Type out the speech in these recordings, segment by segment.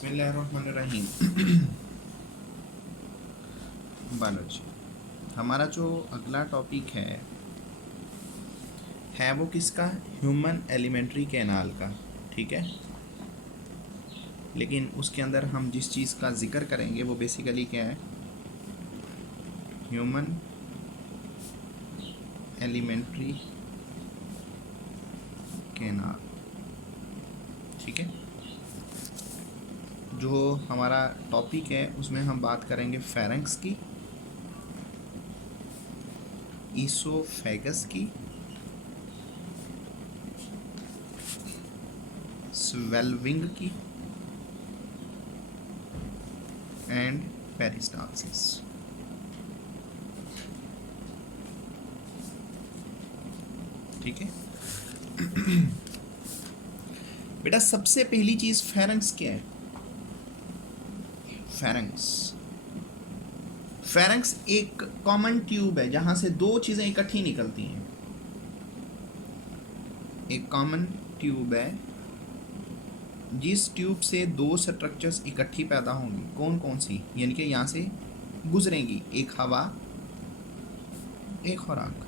बिस्मिल्लाहिर्रहमानिर्रहीम। बायोलॉजी, हमारा जो अगला टॉपिक है वो किसका? ह्यूमन एलिमेंट्री कैनाल का। ठीक है, लेकिन उसके अंदर हम जिस चीज़ का जिक्र करेंगे वो बेसिकली क्या है? Human alimentary canal. ठीक है, जो हमारा टॉपिक है उसमें हम बात करेंगे फेरेंक्स की, ईसोफेगस की, स्वेल्विंग की एंड पेरिस्टालसिस। ठीक है बेटा, सबसे पहली चीज फेरेंक्स क्या है? फेरेंक्स एक कॉमन ट्यूब है जहां से दो चीजें इकट्ठी निकलती हैं। एक कॉमन ट्यूब है जिस ट्यूब से दो स्ट्रक्चर्स इकट्ठी पैदा होंगी। कौन कौन सी? यानी कि यहां से गुजरेंगी, एक हवा, एक खुराक।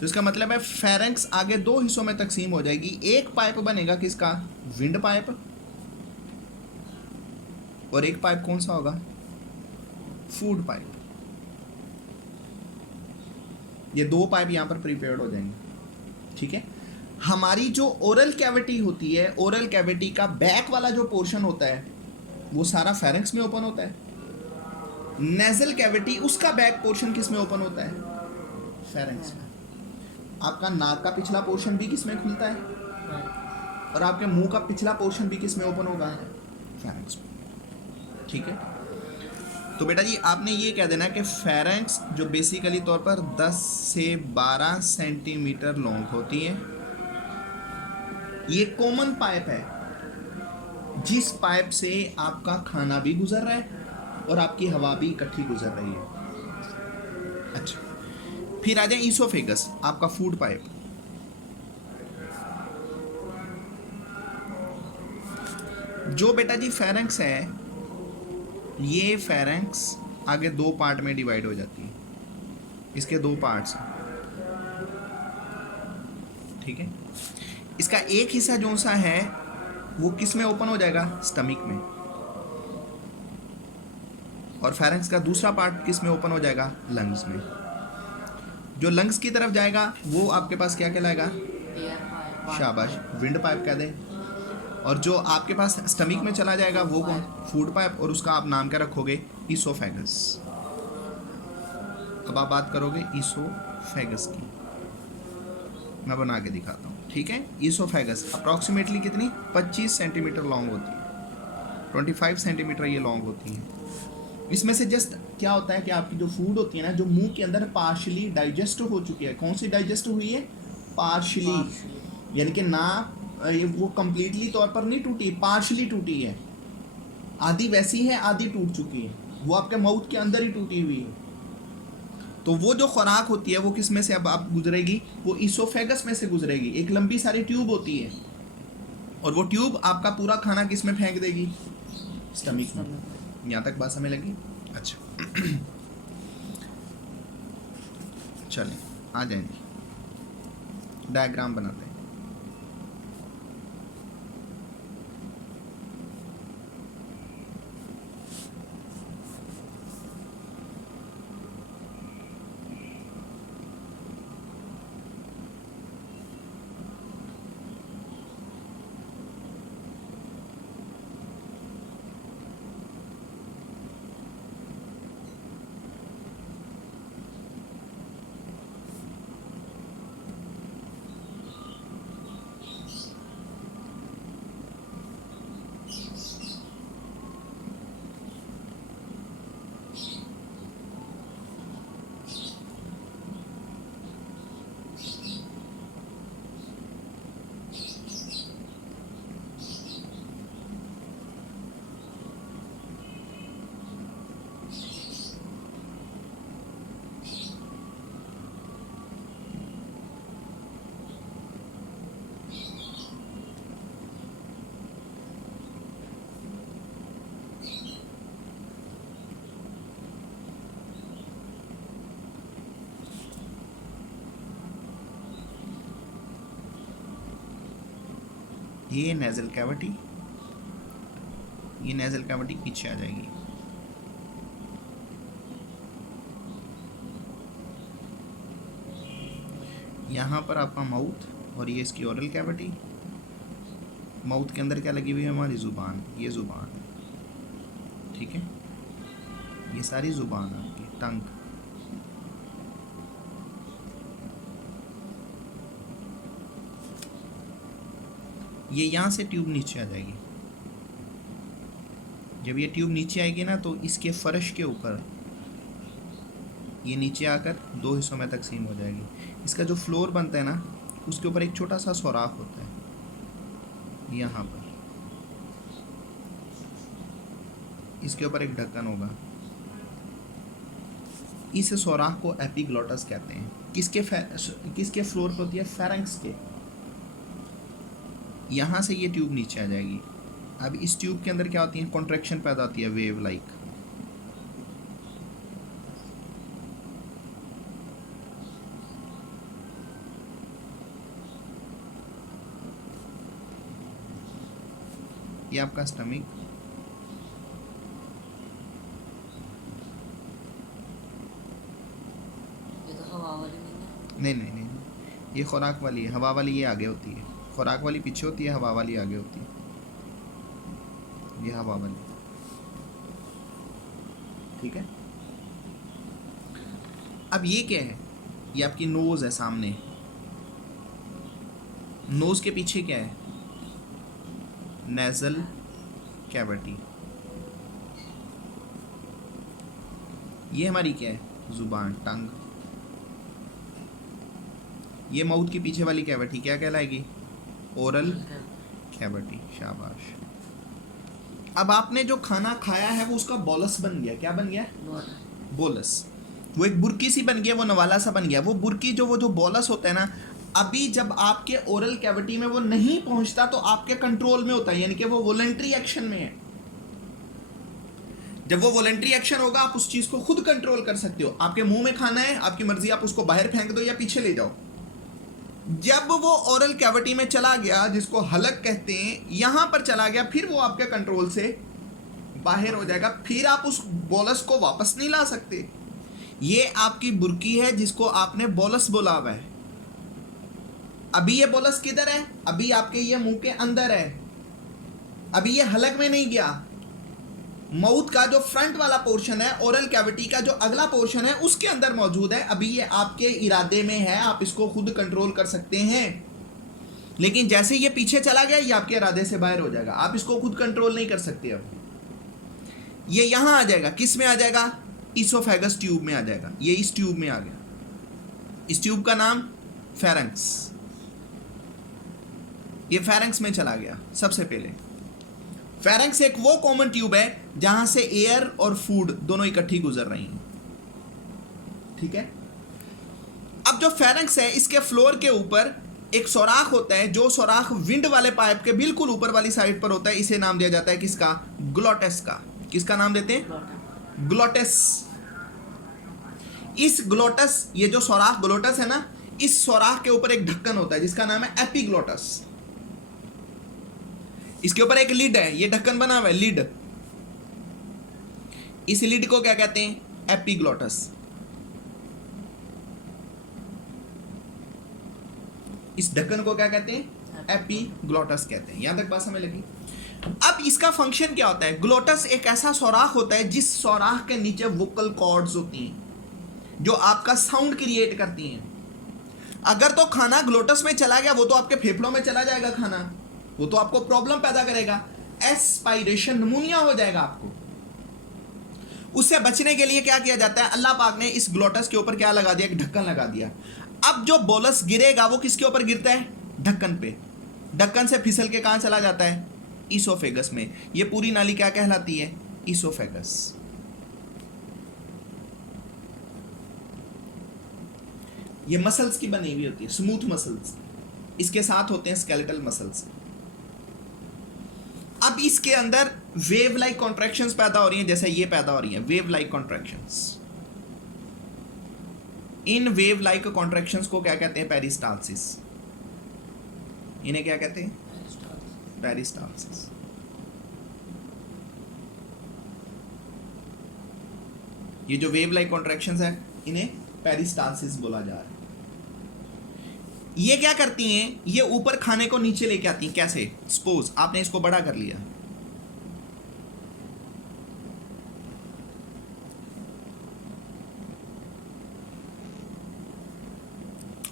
तो इसका मतलब है फेरेंक्स आगे दो हिस्सों में तकसीम हो जाएगी। एक पाइप बनेगा किसका? Wind pipe. और एक पाइप कौन सा होगा? Food pipe. ये दो पाइप यहां पर प्रिपेयर्ड हो जाएंगे। ठीक है, हमारी जो ओरल कैविटी होती है, ओरल कैविटी का बैक वाला जो पोर्शन होता है वो सारा फेरेंक्स में ओपन होता है। नेजल कैविटी, उसका बैक पोर्शन किस में ओपन होता है? फेरेंक्स में। आपका नाक का पिछला पोर्शन भी किस में खुलता है? और आपके मुंह का पिछला पोर्शन भी किस में ओपन होगा? फेरेंक्स में। ठीक है, तो बेटा जी आपने ये कह देना कि फेरेंक्स जो बेसिकली तौर पर 10 से 12 सेंटीमीटर लॉन्ग होती है, ये कॉमन पाइप है जिस पाइप से आपका खाना भी गुजर रहा है और आपकी हवा भी इकट्ठी गुजर रही है। अच्छा, फिर आ जाए ईसोफेगस, आपका फूड पाइप। जो बेटा जी फेरेंक्स है, ये फेरेंक्स आगे दो पार्ट में डिवाइड हो जाती है। इसके दो पार्ट्स हैं। ठीक है, इसका एक हिस्सा जो सा है वो किस में ओपन हो जाएगा? स्टमक में। और फेरेंक्स का दूसरा पार्ट किस में ओपन हो जाएगा? लंग्स में। जो लंग्स की तरफ जाएगा वो आपके पास क्या कहलाएगा? शाबाश, विंड पाइप कह दे। और जो आपके पास स्टमक में चला जाएगा वो कौन? Food pipe. और उसका आप नाम क्या रखोगे? ईसोफेगस। अब आप बात करोगे ईसोफेगस की, मैं बना के दिखाता हूँ। ठीक है, ईसोफेगस अप्रॉक्सीमेटली कितनी? 25 सेंटीमीटर लॉन्ग होती है, 25 सेंटीमीटर ये लॉन्ग होती है। इसमें से जस्ट क्या होता है कि आपकी जो फूड होती है ना, जो मुंह के अंदर पार्शली डाइजेस्ट हो चुकी है। कौन सी डाइजेस्ट हुई है? पार्शली, यानी कि ना वो कंप्लीटली तौर पर नहीं टूटी, पार्शली टूटी है। आधी वैसी है, आधी टूट चुकी है। वो आपके माउथ के अंदर ही टूटी हुई है। तो वो जो खुराक होती है वो किस में से अब आप गुजरेगी? वो ईसोफेगस में से गुजरेगी। एक लंबी सारी ट्यूब होती है और वो ट्यूब आपका पूरा खाना किस में फेंक देगी? स्टमक में। यहाँ तक बात समझ लगी? अच्छा चलें, आ जाएंगे, डायग्राम बनाते हैं। ये नेजल कैविटी, ये नेजल कैविटी पीछे आ जाएगी। यहाँ पर आपका माउथ और ये इसकी ओरल कैविटी। माउथ के अंदर क्या लगी हुई है हमारी ज़ुबान, ये ज़ुबान, ठीक है, ये सारी ज़ुबान आपकी टंग। ये यहाँ से ट्यूब नीचे आ जाएगी। जब ये ट्यूब नीचे आएगी ना तो इसके फर्श के ऊपर ये नीचे आकर दो हिस्सों में तकसीम हो जाएगी। इसका जो फ्लोर बनता है ना उसके ऊपर एक छोटा सा सुराख होता है यहाँ पर, इसके ऊपर एक ढक्कन होगा। इस सुराख को एपिग्लॉटस कहते हैं। किसके फ्लोर पे होती है? फेरेंक्स के। यहाँ से ये ट्यूब नीचे आ जाएगी। अब इस ट्यूब के अंदर क्या होती है? कॉन्ट्रैक्शन पैदा होती है, वेव लाइक। ये आपका स्टमक, ये तो हवा वाली नहीं है। नहीं, ये खुराक वाली है। हवा वाली ये आगे होती है, खुराक वाली पीछे होती है, हवा वाली आगे होती है। ये हवा वाली, ठीक है। अब ये क्या है? ये आपकी नोज है सामने। नोज के पीछे क्या है? Nasal cavity. ये हमारी क्या है? जुबान, टंग। ये माउथ के पीछे वाली कैविटी क्या कहलाएगी? Oral cavity. शाबाश। अब आपने जो खाना खाया है वो उसका बोलस बन गया। क्या बन गया? बोलस। वो एक बुर्की सी बन गया, वो नवाला सा बन गया। वो बुर्की वो जो बोलस होता है ना, अभी जब आपके ओरल कैविटी में वो नहीं पहुंचता तो आपके कंट्रोल में होता है, यानी कि वो वॉलंटरी एक्शन में है। जब वो वॉलंटरी एक्शन होगा आप उस चीज को खुद कंट्रोल कर सकते हो। आपके मुंह में खाना है, आपकी मर्जी, आप उसको बाहर फेंक दो या पीछे ले जाओ। जब वो ओरल कैविटी में चला गया, जिसको हलक कहते हैं, यहां पर चला गया, फिर वो आपके कंट्रोल से बाहर हो जाएगा। फिर आप उस बोलस को वापस नहीं ला सकते। ये आपकी बुर्की है जिसको आपने बोलस बोला हुआ है। अभी ये बोलस किधर है? अभी आपके ये मुंह के अंदर है, अभी ये हलक में नहीं गया। माउथ का जो फ्रंट वाला पोर्शन है, ओरल कैविटी का जो अगला पोर्शन है, उसके अंदर मौजूद है। अभी ये आपके इरादे में है, आप इसको खुद कंट्रोल कर सकते हैं। लेकिन जैसे ये पीछे चला गया, ये आपके इरादे से बाहर हो जाएगा। आप इसको खुद कंट्रोल नहीं कर सकते। अब ये यहां आ जाएगा। किस में आ जाएगा? इसोफेगस ट्यूब में आ जाएगा। ये इस ट्यूब में आ गया। इस ट्यूब का नाम फेरेंक्स। ये फेरेंक्स में चला गया। सबसे पहले फेरेंक्स एक वो कॉमन ट्यूब है जहां से एयर और फूड दोनों इकट्ठी गुजर रही हैं, ठीक है। अब जो फेरेंक्स है, इसके फ्लोर के ऊपर एक सुराख होता है। जो सुराख विंड वाले पाइप के बिल्कुल ऊपर वाली साइड पर होता है, इसे नाम दिया जाता है किसका? ग्लोटस का। किसका नाम देते हैं? ग्लोटस। इस ग्लोटस, ये जो सुराख ग्लोटस है ना, इस सुराख के ऊपर एक ढक्कन होता है जिसका नाम है एपिग्लोटस। इसके ऊपर एक लिड है, ये ढक्कन बना हुआ है, लिड। इस लिड को क्या कहते हैं? एपिग्लोटस। इस ढक्कन को क्या कहते हैं? एपिग्लोटस कहते हैं। यहां तक बात समझ लगी? अब इसका फंक्शन क्या होता है? ग्लोटस एक ऐसा सुराख होता है जिस सुराख के नीचे वोकल कॉर्ड्स होती हैं जो आपका साउंड क्रिएट करती हैं। अगर तो खाना ग्लोटस में चला गया, वो तो आपके फेफड़ों में चला जाएगा खाना, वो तो आपको प्रॉब्लम पैदा करेगा, एस्पायरेशन, निमोनिया हो जाएगा आपको। उससे बचने के लिए क्या किया जाता है? अल्लाह पाक ने इस ग्लोटस के ऊपर क्या लगा दिया? एक ढक्कन लगा दिया। अब जो बोलस गिरेगा वो किसके ऊपर गिरता है? ढक्कन पे। ढक्कन से फिसल के कहां चला जाता है? इसोफेगस में। ये पूरी नाली क्या कहलाती है? इसोफेगस। ये मसल्स की बनी हुई होती है, स्मूथ मसल्स। इसके साथ होते हैं स्केलेटल मसल्स। अब इसके अंदर वेव लाइक कॉन्ट्रैक्शंस पैदा हो रही हैं, जैसे ये पैदा हो रही हैं, wave like contractions. In wave like contractions को क्या कहते हैं? पेरिस्टाल्सिस। इन्हें क्या कहते हैं? पेरिस्टाल्सिस। ये जो वेव लाइक कॉन्ट्रैक्शंस है इन्हें पेरिस्टाल्सिस बोला जा रहा है। ये क्या करती हैं, ये ऊपर खाने को नीचे लेके आती हैं। कैसे? सपोज आपने इसको बड़ा कर लिया,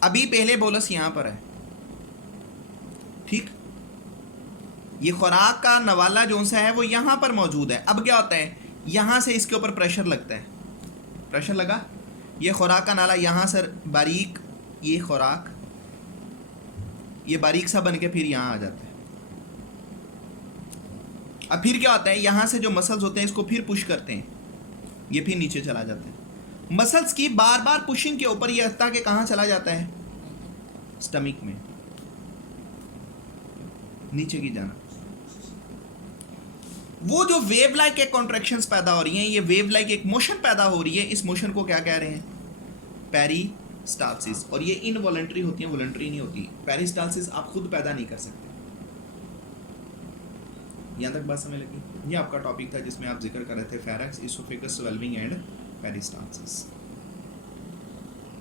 अभी पहले बोलस यहां पर है, ठीक, ये खुराक का नवाला जो सा है वो यहां पर मौजूद है। अब क्या होता है, यहां से इसके ऊपर प्रेशर लगता है, प्रेशर लगा, ये खुराक का नाला यहां से बारीक, ये खुराक ये बारीक सा बन के फिर यहां आ जाता है। अब फिर क्या होता है, यहां से जो मसल्स होते हैं इसको फिर पुश करते हैं, ये फिर नीचे चला जाता है। मसल्स की बार बार पुशिंग के ऊपर ये हत्ता के कहां चला जाता है, स्टमक में, नीचे की जाना। वो जो वेव लाइक एक कॉन्ट्रैक्शंस पैदा हो रही हैं, ये वेव लाइक एक मोशन पैदा हो रही है, इस मोशन को क्या कह रहे हैं, पेरिस्टाल्सिस। और ये इनवॉलंटरी होती है, वॉलंटरी नहीं होती। पेरिस्टाल्सिस आप खुद पैदा नहीं कर सकते। यहां तक बात समझ लगी? ये आपका टॉपिक था जिसमें आप जिक्र कर रहे थे फेरेक्स, इसोफेगस, स्वेल्विंग एंड पेरिस्टाल्सिस।